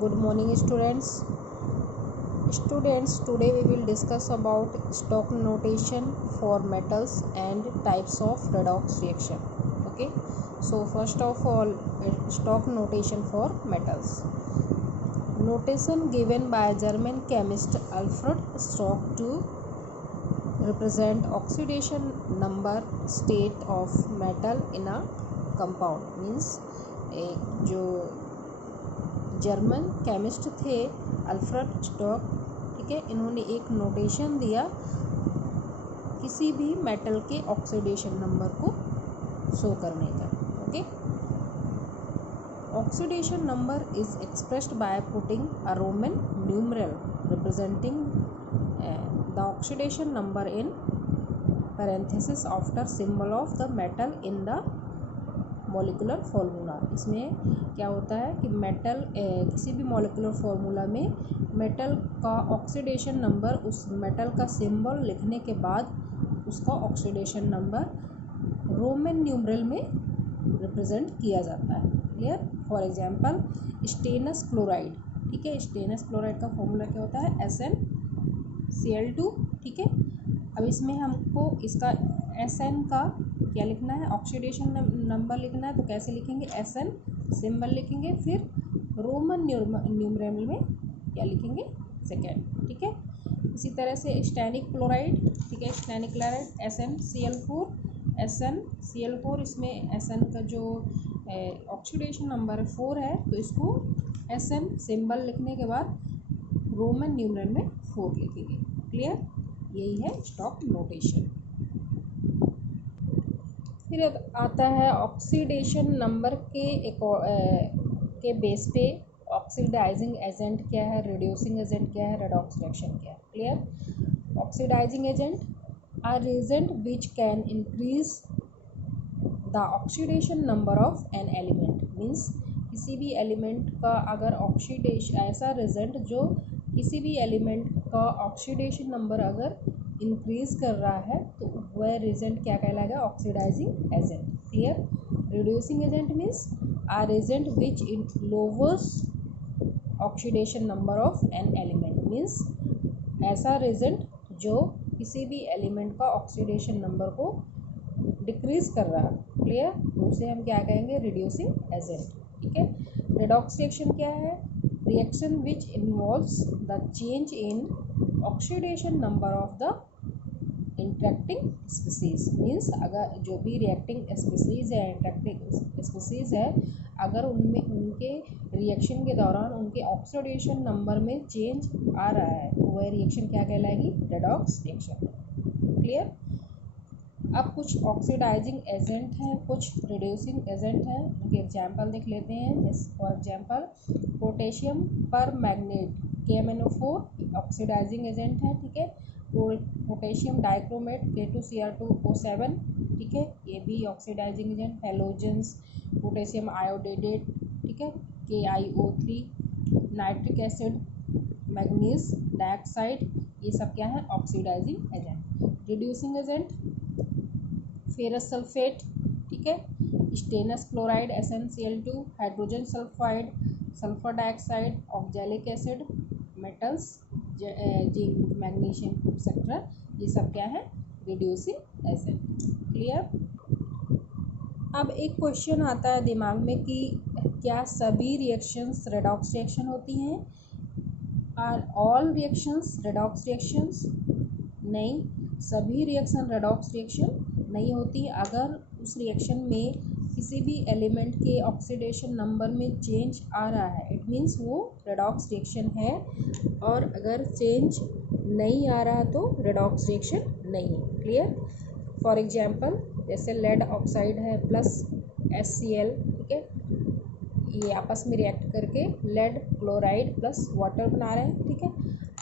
Good morning, students. Today we will discuss about stock notation for metals and types of redox reaction. Okay, so first of all, stock notation for metals. Notation given by German chemist Alfred Stock to represent oxidation number state of metal in a compound. Means जो German chemist थे Alfred stock, ठीक है, इन्होंने एक notation दिया किसी भी metal के ऑक्सीडेशन नंबर को शो करने का. Okay, oxidation number is expressed by putting a Roman numeral representing the oxidation number in parenthesis after symbol of the metal in the molecular formula. इसमें क्या होता है कि मेटल किसी भी मॉलिक्यूलर फार्मूला में मेटल का ऑक्सीडेशन नंबर उस मेटल का सिंबल लिखने के बाद उसका ऑक्सीडेशन नंबर रोमन न्यूमरल में रिप्रेजेंट किया जाता है. Clear. For example stannous chloride, ठीक है, स्टेनस क्लोराइड का फार्मूला क्या होता है SnCl2. ठीक है, अब इसमें हमको इसका Sn का क्या लिखना है, ऑक्सीडेशन नंबर लिखना है. तो कैसे लिखेंगे, Sn सिंबल लिखेंगे, फिर रोमन न्यूमरल में क्या लिखेंगे, सेकेंड. ठीक है, इसी तरह से स्टैनिक क्लोराइड, ठीक है, स्टैनिक क्लोराइड SnCl4, इसमें Sn का जो ऑक्सीडेशन नंबर 4 है, तो इसको Sn सिंबल लिखने के बाद रोमन न्यूमरल में 4 लिखेंगे. क्लियर. यही है स्टॉक नोटेशन. फिर आता है ऑक्सीडेशन नंबर के बेस पे ऑक्सीडाइजिंग एजेंट क्या है, रिड्यूसिंग एजेंट क्या है, रेडॉक्स रिएक्शन क्या है. Clear. Oxidizing agent are agent which can increase the oxidation number of an element. Means किसी भी एलिमेंट का अगर ऑक्सीडेशन, ऐसा रिजेंट जो किसी भी एलिमेंट का ऑक्सीडेशन नंबर अगर इंक्रीज कर रहा है तो वह रिजेंट क्या कहलाएगा, oxidizing agent. Clear. Reducing agent means are agent which in lowers oxidation number of an element. Means ऐसा रिजेंट जो किसी भी एलिमेंट का ऑक्सीडेशन नंबर को डिक्रीज कर रहा है. क्लियर. उसे हम क्या कहेंगे, रिड्यूसिंग एजेंट. ठीक है. रेडॉक्स रिएक्शन क्या है, reaction which involves the change in oxidation number of the interacting species. Means अगर जो भी रिएक्टिंग स्पीसीज है, इंटरेक्टिंग स्पीसीज है, अगर उनमें उनके रिएक्शन के दौरान उनके ऑक्सीडेशन नंबर में चेंज आ रहा है तो वह रिएक्शन क्या कहलाएगी, रेडॉक्स रिएक्शन. क्लियर. अब कुछ ऑक्सीडाइजिंग एजेंट हैं, कुछ रिड्यूसिंग एजेंट हैं, उनके एग्जाम्पल देख लेते हैं. फॉर एग्जाम्पल पोटेशियम पर मैग्नेट KMnO4 ऑक्सीडाइजिंग एजेंट है. ठीक है. पोटेशियम डाइक्रोमेट K2Cr2O7, ठीक है, ये भी oxidizing agent. Halogens potassium iodate, ठीक है, KiO3. Nitric acid, manganese dioxide, ये सब क्या है, oxidizing agent. Reducing agent ferrous sulphate, ठीक है, stannous chloride SnCl2, hydrogen sulphide, sulphur dioxide, oxalic acid, metals zinc, magnesium etcetera, ये सब क्या है, रिड्यूसिंग एजेंट. क्लियर. अब एक क्वेश्चन आता है दिमाग में कि क्या सभी रिएक्शंस रेडॉक्स रिएक्शन होती हैं, are all reactions redox reactions. नहीं, सभी रिएक्शन रेडॉक्स रिएक्शन नहीं होती. अगर उस रिएक्शन में किसी भी एलिमेंट के ऑक्सीडेशन नंबर में चेंज आ रहा है, इट मीन्स वो रेडॉक्स रिएक्शन है. और अगर चेंज नहीं आ रहा तो रेडॉक्स रिएक्शन नहीं है. क्लियर. फॉर एग्जांपल जैसे लेड ऑक्साइड है प्लस HCl, ठीक है, ये आपस में रिएक्ट करके लेड क्लोराइड प्लस वाटर बना रहे हैं. ठीक है.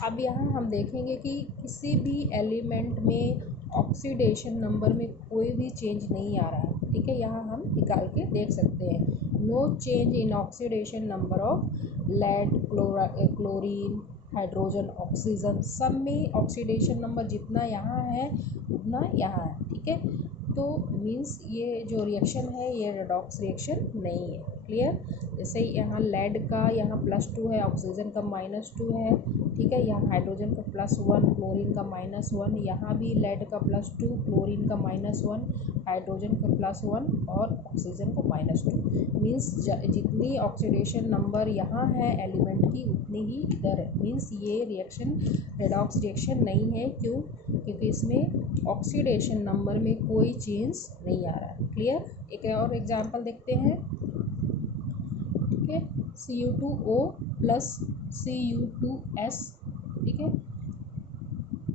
अब यहाँ हम देखेंगे कि किसी भी एलिमेंट में ऑक्सीडेशन नंबर में कोई भी चेंज नहीं आ रहा है. ठीक है, यहाँ हम निकाल के देख सकते हैं. No change in oxidation number of lead, chlorine, hydrogen, oxygen, सब में ऑक्सीडेशन नंबर जितना यहाँ है उतना यहाँ है. ठीक है. तो मीन्स ये जो रिएक्शन है ये रेडॉक्स रिएक्शन नहीं है. क्लियर। जैसे यहाँ लेड का यहाँ +2 है, ऑक्सीजन का -2 है, ठीक है। यहाँ हाइड्रोजन का +1, क्लोरीन का -1, यहाँ भी लेड का +2, क्लोरीन का -1, हाइड्रोजन का +1 और ऑक्सीजन का -2। मीन्स जितनी ऑक्सीडेशन नंबर यहाँ है एलिमेंट की उतनी ही इधर है। मीन्स ये रिएक्शन रेडॉक्स रिएक्शन नहीं है। क्यों? क्योंकि इसमें ऑक्सीडेशन नंबर में कोई चेंज नहीं आ रहा है। क्लियर। एक और एग्जांपल देखते हैं, ठीक है। Cu2O प्लस Cu2S, ठीक है,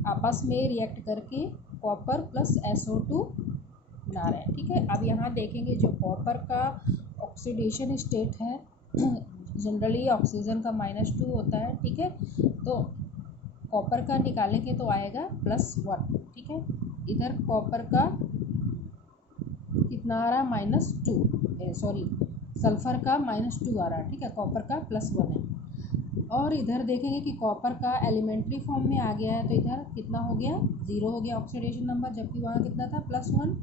आपस में रिएक्ट करके कॉपर प्लस SO2 बना रहे हैं, ठीक है। अब यहाँ देखेंगे जो कॉपर का ऑक्सीडेशन स्टेट है जनरली ऑक्सीजन का -2 होता है, ठीक है। तो कॉपर का निकालेंगे तो आएगा +1, ठीक है। इधर कॉपर का कितना आ रहा है -2, सॉरी सल्फ़र का -2 आ रहा है, ठीक है। कॉपर का +1 है। और इधर देखेंगे कि कॉपर का एलिमेंट्री फॉर्म में आ गया है तो इधर कितना हो गया, 0 हो गया ऑक्सीडेशन नंबर, जबकि वहाँ कितना था +1,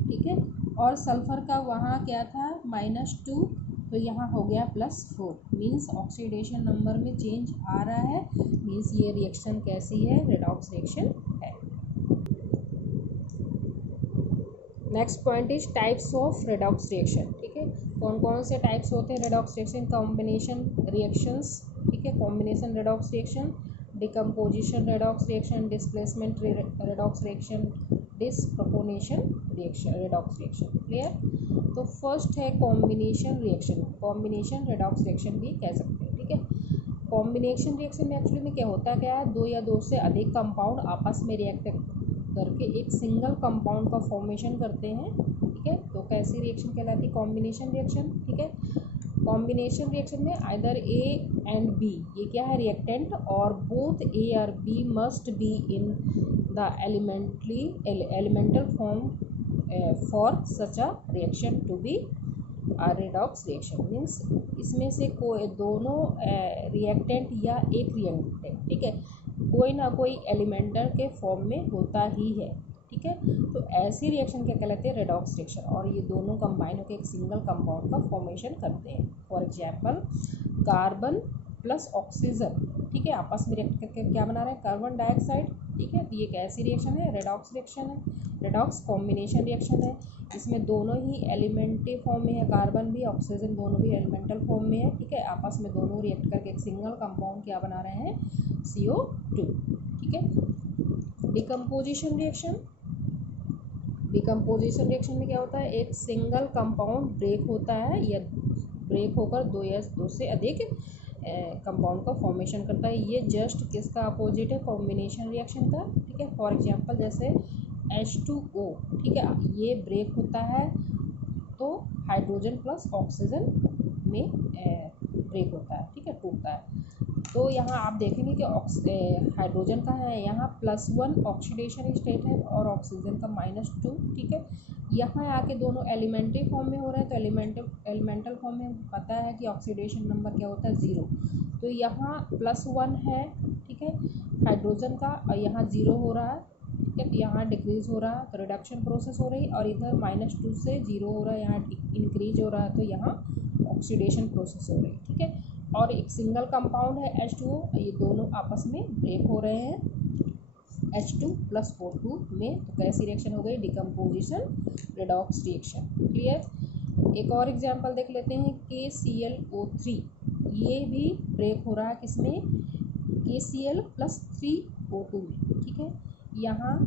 ठीक है। और सल्फ़र का वहाँ क्या था -2, तो यहाँ हो गया +4। मीन्स ऑक्सीडेशन नंबर में चेंज आ रहा है। मीन्स ये रिएक्शन कैसी है, रेडॉक्स रिएक्शन है। Next point is types of redox reaction, ठीक है। कौन कौन से टाइप्स होते हैं रेडॉक्स रिएक्शन? कॉम्बिनेशन रिएक्शंस, ठीक है, combination redox reaction, decomposition redox reaction, displacement redox reaction, disproportionation reaction redox reaction. Clear. तो फर्स्ट है combination reaction, combination redox reaction भी कह सकते हैं, ठीक है। कॉम्बिनेशन रिएक्शन में एक्चुअली में क्या होता है, क्या है, दो या दो से अधिक कंपाउंड आपस में रिएक्ट करके एक सिंगल कंपाउंड का फॉर्मेशन करते हैं, ठीक है। तो कैसी रिएक्शन कहलाती है? कॉम्बिनेशन रिएक्शन, ठीक है। कॉम्बिनेशन रिएक्शन में आइदर A एंड B, ये क्या है, रिएक्टेंट, और बोथ A और B must be in the elemental form for such a reaction to be redox reaction. Means इसमें से कोई दोनों रिएक्टेंट या एक रिएक्टेंट, ठीक है, कोई ना कोई एलिमेंटल के फॉर्म में होता ही है, ठीक है। तो ऐसी रिएक्शन क्या कहलाती है, रेडॉक्स रिएक्शन, और ये दोनों कंबाइन होकर एक सिंगल कंपाउंड का फॉर्मेशन करते हैं। For example carbon plus oxygen, ठीक है, आपस में रिएक्ट करके क्या बना रहे हैं, कार्बन डाइऑक्साइड, ठीक है। तो ये कैसी रिएक्शन है, रेडॉक्स रिएक्शन है, रेडॉक्स कॉम्बिनेशन रिएक्शन है। इसमें दोनों ही एलिमेंट्री फॉर्म में है, कार्बन भी ऑक्सीजन दोनों भी एलिमेंटल फॉर्म में है, ठीक है। आपस में दोनों रिएक्ट करके एक सिंगल कंपाउंड क्या बना रहे हैं, CO2, ठीक है। डिकम्पोजिशन रिएक्शन, डिकम्पोजिशन रिएक्शन में क्या होता है, एक सिंगल कंपाउंड ब्रेक होता है या ब्रेक होकर दो या दो से अधिक कंपाउंड का फॉर्मेशन करता है। ये जस्ट किसका अपोजिट है, कॉम्बिनेशन रिएक्शन का, ठीक है। फॉर एग्जांपल जैसे H2O, ठीक है, ये ब्रेक होता है तो हाइड्रोजन प्लस ऑक्सीजन में ब्रेक होता है, ठीक है, टूटता है। तो यहाँ आप देखेंगे कि हाइड्रोजन का है यहाँ +1 ऑक्सीडेशन स्टेट है और ऑक्सीजन का -2, ठीक है। यहाँ आके दोनों एलिमेंट्री फॉर्म में हो रहे हैं, तो एलिमेंटल फॉर्म में पता है कि ऑक्सीडेशन नंबर क्या होता है, 0। तो यहाँ +1 है, ठीक है, हाइड्रोजन का, और यहाँ 0 हो रहा है, ठीक है। तो यहाँ डिक्रीज़ हो रहा है तो रिडक्शन प्रोसेस हो रही है, और इधर -2 से 0 हो रहा है, यहाँ इंक्रीज हो रहा है तो यहाँ ऑक्सीडेशन प्रोसेस हो रही है, ठीक है। और एक सिंगल कंपाउंड है H2O, ये दोनों आपस में ब्रेक हो रहे हैं H2 + O2 में। तो कैसी रिएक्शन हो गई, डिकम्पोजिशन रेडॉक्स रिएक्शन। क्लियर। एक और एग्जांपल देख लेते हैं, KClO3, ये भी ब्रेक हो रहा है किसमें, KCl + 3O2 में, ठीक है। यहाँ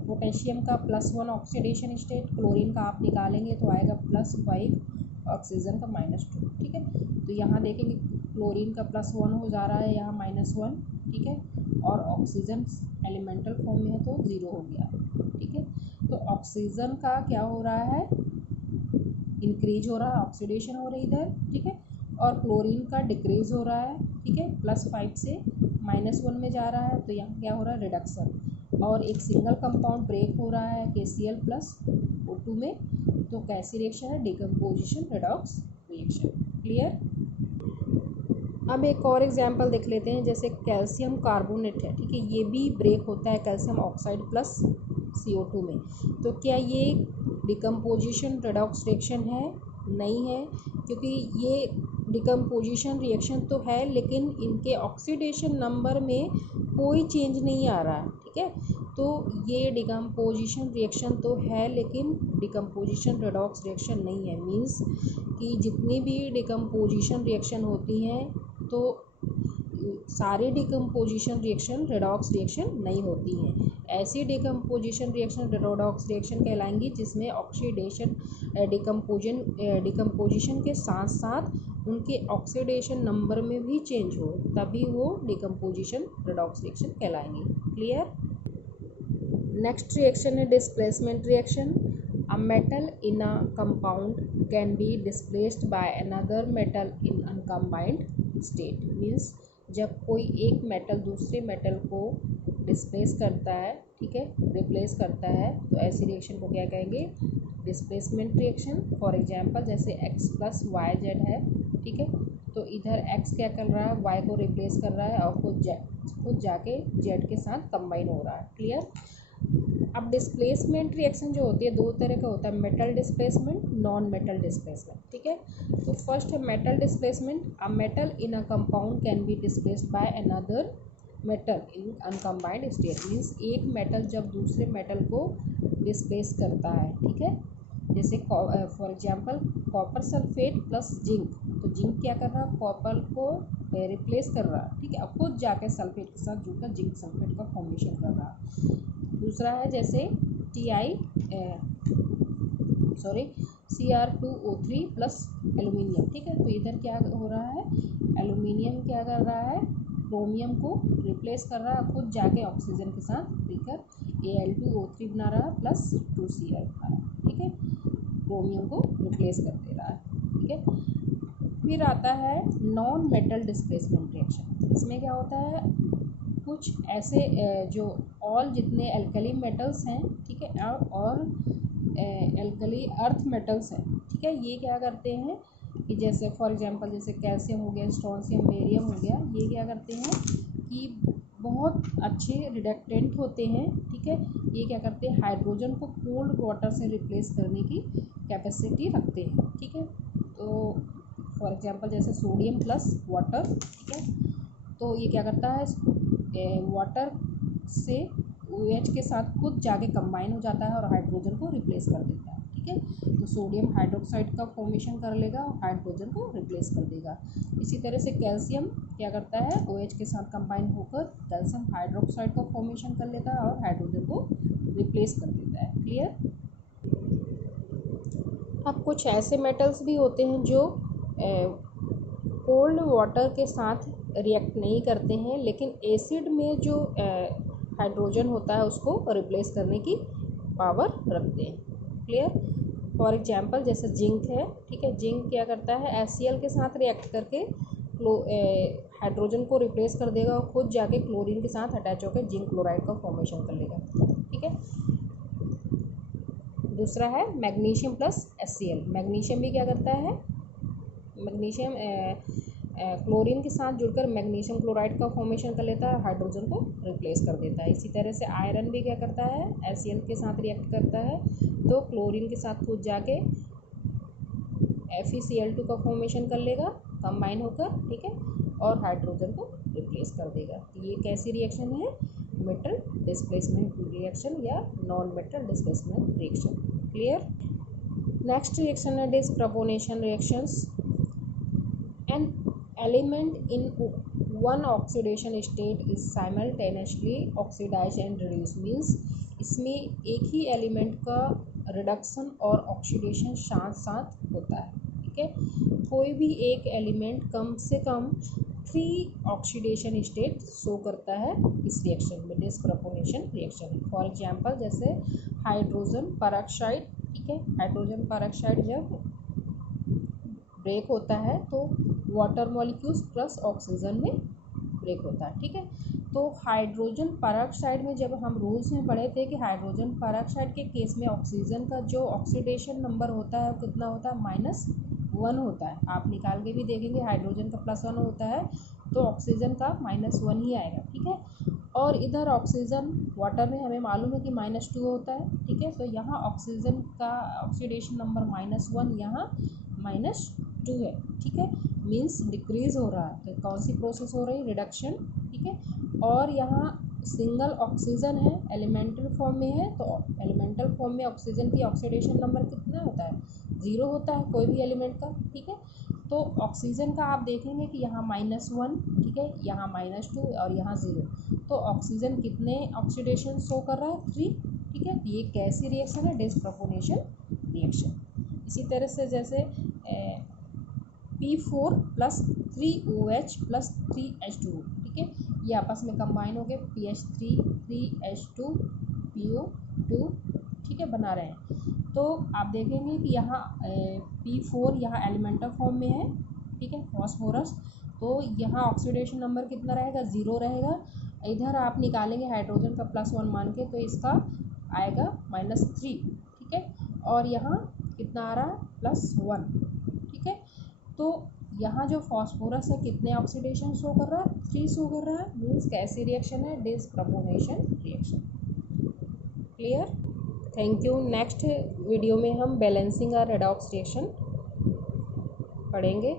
पोटेशियम का +1 ऑक्सीडेशन स्टेट, क्लोरीन का आप निकालेंगे तो आएगा +5, ऑक्सीजन का -2, ठीक है। तो यहाँ देखेंगे क्लोरीन का +1 हो जा रहा है, यहाँ -1, ठीक है, और ऑक्सीजन एलिमेंटल फॉर्म में है तो 0 हो गया, ठीक है। तो ऑक्सीजन का क्या हो रहा है, इंक्रीज हो रहा है, ऑक्सीडेशन हो रही इधर, ठीक है, और क्लोरीन का डिक्रीज हो रहा है, ठीक है, +5 से -1 में जा रहा है, तो यहाँ क्या हो रहा है, रिडक्शन, और एक सिंगल कंपाउंड ब्रेक हो रहा है KCl + O2 में। तो कैसी रिएक्शन है, डिकम्पोजिशन रेडॉक्स रिएक्शन। क्लियर। अब एक और एग्जांपल देख लेते हैं, जैसे कैल्शियम कार्बोनेट है, ठीक है, ये भी ब्रेक होता है कैल्शियम ऑक्साइड प्लस CO2 में। तो क्या ये डिकम्पोजिशन रेडॉक्स रिएक्शन है, नहीं है, क्योंकि ये डिकम्पोजिशन रिएक्शन तो है लेकिन इनके ऑक्सीडेशन नंबर में कोई चेंज नहीं आ रहा, ठीक है। तो ये डिकम्पोजिशन रिएक्शन तो है लेकिन डिकम्पोजिशन रेडॉक्स रिएक्शन नहीं है। मींस कि जितनी भी डिकम्पोजिशन रिएक्शन होती हैं तो सारी डिकम्पोजिशन रिएक्शन रेडॉक्स रिएक्शन नहीं होती हैं। ऐसी डिकम्पोजिशन रिएक्शन रेडॉक्स रिएक्शन कहलाएंगी जिसमें ऑक्सीडेशन डिकम्पोजिशन के साथ साथ उनके ऑक्सीडेशन नंबर में भी चेंज हो, तभी वो डिकम्पोजिशन रेडॉक्स रिएक्शन कहलाएंगी। क्लियर। नेक्स्ट रिएक्शन है displacement reaction. A metal in a compound can be displaced by another metal in uncombined state. Means जब कोई एक मेटल दूसरे मेटल को डिस्प्लेस करता है, ठीक है, रिप्लेस करता है, तो ऐसी रिएक्शन को क्या कहेंगे, डिस्प्लेसमेंट रिएक्शन। फॉर एग्जांपल जैसे x प्लस वाई जेड है, ठीक है, तो इधर x क्या कर रहा है, y को रिप्लेस कर रहा है और खुद जाके z के साथ कंबाइन हो रहा है। क्लियर। अब डिस्प्लेसमेंट रिएक्शन जो होती है दो तरह का होता है, metal displacement, non metal displacement, ठीक है। तो फर्स्ट है metal displacement. A metal in a compound can be displaced by another metal in uncombined state. Means एक मेटल जब दूसरे मेटल को डिस्प्लेस करता है, ठीक है, जैसे for example copper sulphate plus zinc, तो जिंक क्या कर रहा है, कॉपर को रिप्लेस कर रहा है, ठीक है, अब खुद जाके सल्फेट के साथ जुड़कर जिंक सल्फेट का फॉर्मेशन कर रहा है। दूसरा है जैसे Cr2O3 प्लस एल्यूमिनियम, ठीक है, तो इधर क्या हो रहा है, एल्यूमिनियम क्या कर रहा है, क्रोमियम को रिप्लेस कर रहा है, खुद जाके ऑक्सीजन के साथ मिलकर Al2O3 बना रहा है प्लस 2Cl बना रहा है, ठीक है, क्रोमियम को रिप्लेस कर दे रहा है, ठीक है। फिर आता है नॉन मेटल डिस्प्लेसमेंट रिएक्शन। इसमें क्या होता है, कुछ ऐसे जो ऑल जितने एल्कली मेटल्स हैं, ठीक है, और एल्कली अर्थ मेटल्स हैं, ठीक है, ये क्या करते हैं कि जैसे फॉर एग्जांपल जैसे कैल्शियम हो गया, स्ट्रोंशियम, बेरियम हो गया, ये क्या करते हैं कि बहुत अच्छे रिडक्टेंट होते हैं, ठीक है, ये क्या करते हैं, हाइड्रोजन को कोल्ड वाटर से रिप्लेस करने की कैपेसिटी रखते हैं, ठीक है। तो फॉर एग्जांपल जैसे सोडियम प्लस वाटर, ठीक है, तो ये क्या करता है, वाटर से OH के साथ खुद जाके कंबाइन हो जाता है और हाइड्रोजन को रिप्लेस कर देता है, ठीक है। तो सोडियम हाइड्रोक्साइड का फॉर्मेशन कर लेगा और हाइड्रोजन को रिप्लेस कर देगा। इसी तरह से कैल्शियम क्या करता है, OH के साथ कंबाइन होकर कैल्शियम हाइड्रोक्साइड का फॉर्मेशन कर लेता है और हाइड्रोजन को रिप्लेस कर देता है। क्लियर। अब कुछ ऐसे मेटल्स भी होते हैं जो कोल्ड वाटर के साथ रिएक्ट नहीं करते हैं लेकिन एसिड में जो हाइड्रोजन होता है उसको रिप्लेस करने की पावर रखते हैं। क्लियर। फॉर एग्जांपल जैसे जिंक है, ठीक है, जिंक क्या करता है, HCl के साथ रिएक्ट करके हाइड्रोजन को रिप्लेस कर देगा और खुद जाके क्लोरीन के साथ अटैच होकर जिंक क्लोराइड का फॉर्मेशन कर लेगा, ठीक है। दूसरा है मैग्नीशियम प्लस HCl। मैग्नीशियम भी क्या करता है, मैग्नीशियम क्लोरीन के साथ जुड़कर मैग्नीशियम क्लोराइड का फॉर्मेशन कर लेता है, हाइड्रोजन को रिप्लेस कर देता है। इसी तरह से आयरन भी क्या करता है, HCl के साथ रिएक्ट करता है तो क्लोरीन के साथ खुद जाके FeCl2 का फॉर्मेशन कर लेगा कंबाइन होकर, ठीक है, और हाइड्रोजन को रिप्लेस कर देगा। तो ये कैसी रिएक्शन है, मेटल डिस्प्लेसमेंट रिएक्शन या non metal displacement reaction. Clear. Next reaction है डिस्प्रोपोनेशन reactions. An element in one oxidation state is simultaneously oxidized and reduced। Means इसमें एक ही एलिमेंट का रिडक्शन और ऑक्सीडेशन साथ साथ होता है, ठीक है। कोई भी एक एलिमेंट कम से कम 3 ऑक्सीडेशन स्टेट शो करता है इस रिएक्शन में, डिस्प्रोपोनेशन रिएक्शन। फॉर एग्जांपल जैसे हाइड्रोजन पेरोक्साइड, ठीक है, हाइड्रोजन पेरोक्साइड जब ब्रेक होता है तो वाटर मॉलिक्यूल्स प्लस ऑक्सीजन में ब्रेक होता है, ठीक है। तो हाइड्रोजन पेरोक्साइड में जब हम रूल्स में पढ़े थे कि हाइड्रोजन पेरोक्साइड के केस में ऑक्सीजन का जो ऑक्सीडेशन नंबर होता है वो कितना होता है, -1 होता है। आप निकाल के भी देखेंगे, हाइड्रोजन का +1 होता है तो ऑक्सीजन का -1 ही आएगा, ठीक है। और इधर ऑक्सीजन वाटर में हमें मालूम है कि -2 होता है, ठीक है। तो यहाँ ऑक्सीजन का ऑक्सीडेशन नंबर -1, यहाँ 2 है, ठीक है, मीन्स डिक्रीज हो रहा है। तो कौन सी प्रोसेस हो रही है, रिडक्शन, ठीक है। और यहाँ सिंगल ऑक्सीजन है, एलिमेंटल फॉर्म में है, तो एलिमेंटल फॉर्म में ऑक्सीजन की ऑक्सीडेशन नंबर कितना होता है, 0 होता है कोई भी एलिमेंट का, ठीक है। तो ऑक्सीजन का आप देखेंगे कि यहाँ -1, ठीक है, यहाँ -2 और यहाँ 0। तो ऑक्सीजन कितने ऑक्सीडेशन शो कर रहा है, 3, ठीक है। ये कैसी रिएक्शन है, डिस्प्रपोर्शनेशन रिएक्शन। इसी तरह से जैसे P4 + 3OH + 3H2O, ठीक है, ये आपस में कंबाइन हो गए PH3 3H2 PO2, ठीक है, बना रहे हैं। तो आप देखेंगे कि यहाँ P4 यहाँ एलिमेंटल फॉर्म में है, ठीक है, फॉस्फोरस। तो यहाँ ऑक्सीडेशन नंबर कितना रहेगा, 0 रहेगा। इधर आप निकालेंगे हाइड्रोजन का +1 मान के, तो इसका आएगा -3, ठीक है। और यहाँ कितना आ रहा है, +1, ठीक है। तो यहाँ जो फॉस्फोरस है कितने ऑक्सीडेशन शो कर रहा है, 3 शो कर रहा है, मीन्स कैसी रिएक्शन है, disproportionation reaction. Clear, thank you. Next video में हम बैलेंसिंग और रेडॉक्स रिएक्शन पढ़ेंगे।